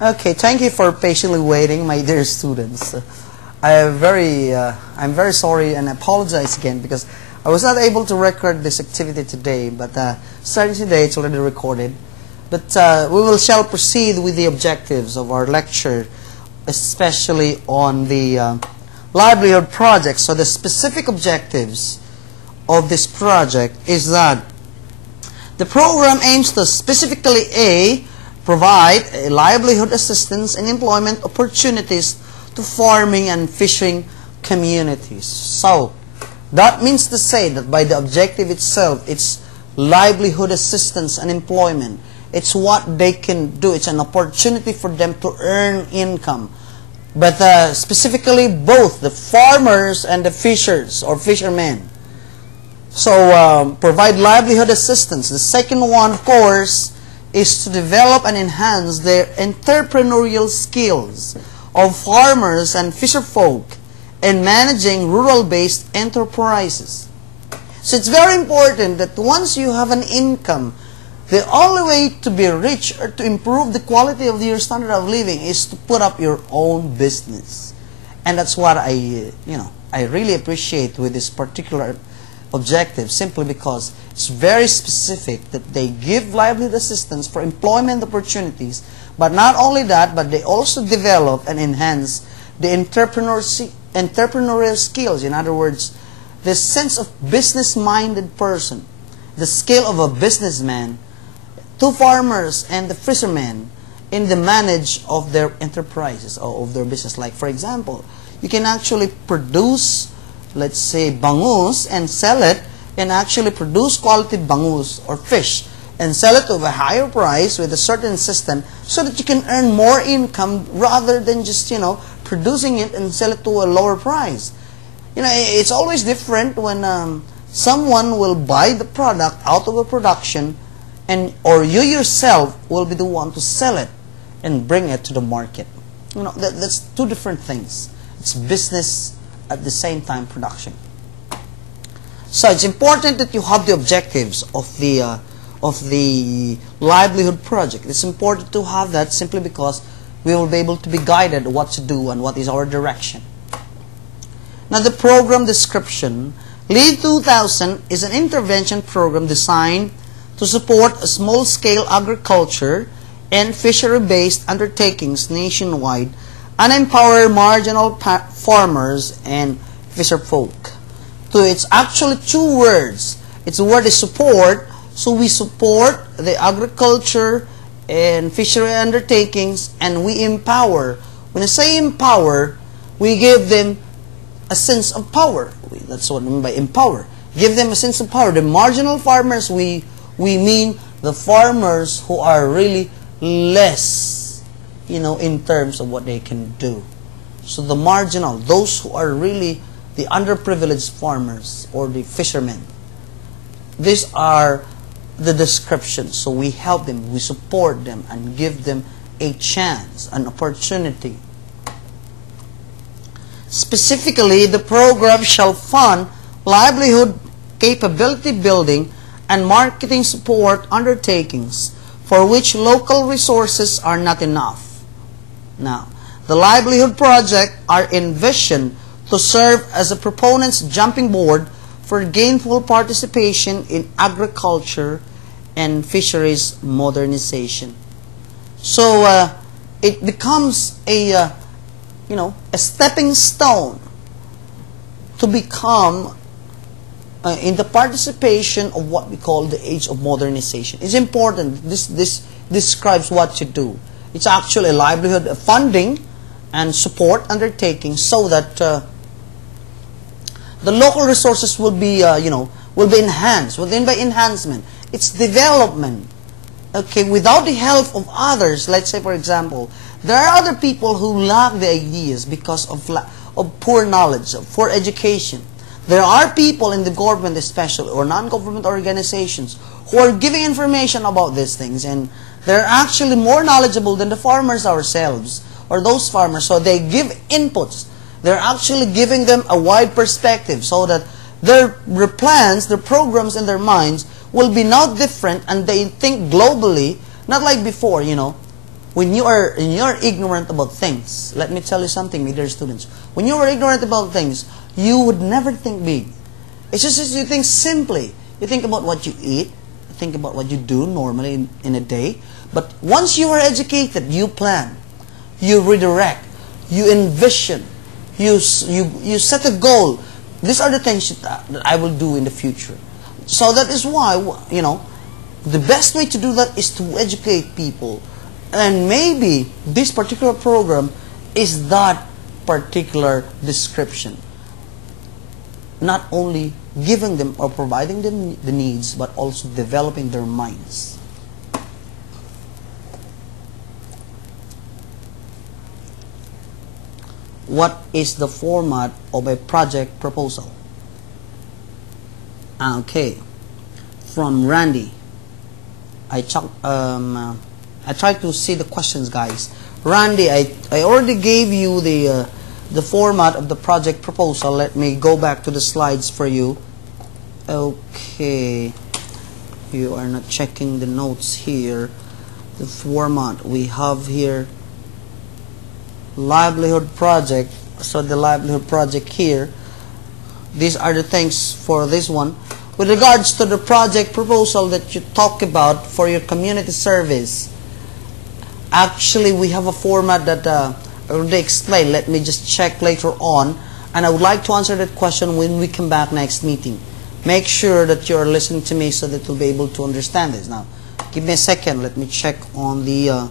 Okay, thank you for patiently waiting, my dear students. I'm very sorry and apologize again because I was not able to record this activity today, but starting today it's already recorded. But shall proceed with the objectives of our lecture, especially on the livelihood project. So the specific objectives of this project is that the program aims to specifically provide a livelihood assistance and employment opportunities to farming and fishing communities. So that means to say that by the objective itself, it's livelihood assistance and employment. It's what they can do. It's an opportunity for them to earn income. But specifically both the farmers and the fishers or fishermen. So provide livelihood assistance. The second one, of course, is to develop and enhance their entrepreneurial skills of farmers and fisherfolk in managing rural-based enterprises. So it's very important that once you have an income, the only way to be rich or to improve the quality of your standard of living is to put up your own business. And that's what I really appreciate with this particular objective, simply because it's very specific that they give livelihood assistance for employment opportunities, but not only that, but they also develop and enhance the entrepreneurial skills. In other words, the sense of business-minded person, the skill of a businessman, to farmers and the fishermen in the manage of their enterprises or of their business. Like for example, you can actually produce, let's say, bangus and sell it, and actually produce quality bangus or fish and sell it to a higher price with a certain system so that you can earn more income rather than just, producing it and sell it to a lower price. It's always different when someone will buy the product out of a production or you yourself will be the one to sell it and bring it to the market. That's two different things. It's business at the same time production. So it's important that you have the objectives of the livelihood project. It's important to have that simply because we will be able to be guided what to do and what is our direction. Now the program description. LEAD 2000 is an intervention program designed to support small-scale agriculture and fishery-based undertakings nationwide and empower marginal farmers and fisherfolk. So it's actually two words. The word is support. So we support the agriculture and fishery undertakings, and we empower. When I say empower, we give them a sense of power. That's what I mean by empower. Give them a sense of power. The marginal farmers, we mean the farmers who are really less, in terms of what they can do. So the marginal, those who are really the underprivileged farmers or the fishermen. These are the descriptions. So we help them, we support them, and give them a chance, an opportunity. Specifically, the program shall fund livelihood capability building and marketing support undertakings for which local resources are not enough. Now, the livelihood project are envisioned to serve as a proponent's jumping board for gainful participation in agriculture and fisheries modernization. So it becomes a stepping stone to become in the participation of what we call the age of modernization. It's important. This describes what you do. It's actually a livelihood funding and support undertaking so that the local resources will be enhanced. What I mean by enhancement? It's development. Okay, without the help of others, let's say for example, there are other people who lack the ideas because of poor knowledge, of poor education. There are people in the government especially, or non-government organizations, who are giving information about these things, and they're actually more knowledgeable than the farmers ourselves, or those farmers, so they give inputs. They're actually giving them a wide perspective so that their plans, their programs in their minds will be now different, and they think globally, not like before, when you are ignorant about things, let me tell you something, my dear students. When you are ignorant about things, you would never think big. It's just you think simply. You think about what you eat, you think about what you do normally in a day. But once you are educated, you plan, you redirect, you envision, you set a goal. These are the things that I will do in the future. So that is why, you know, the best way to do that is to educate people. And maybe this particular program is that particular description. Not only giving them or providing them the needs, but also developing their minds. What is the format of a project proposal? Okay, from Randy. I try to see the questions, guys. Randy, I already gave you the format of the project proposal. Let me go back to the slides for you. Okay, you are not checking the notes here. The format we have here, livelihood project. So the livelihood project here, these are the things for this one. With regards to the project proposal that you talk about for your community service, actually we have a format that I already explained. Let me just check later on, and I would like to answer that question when we come back next meeting. Make sure that you are listening to me so that you'll be able to understand this. Now, give me a second. Let me check on the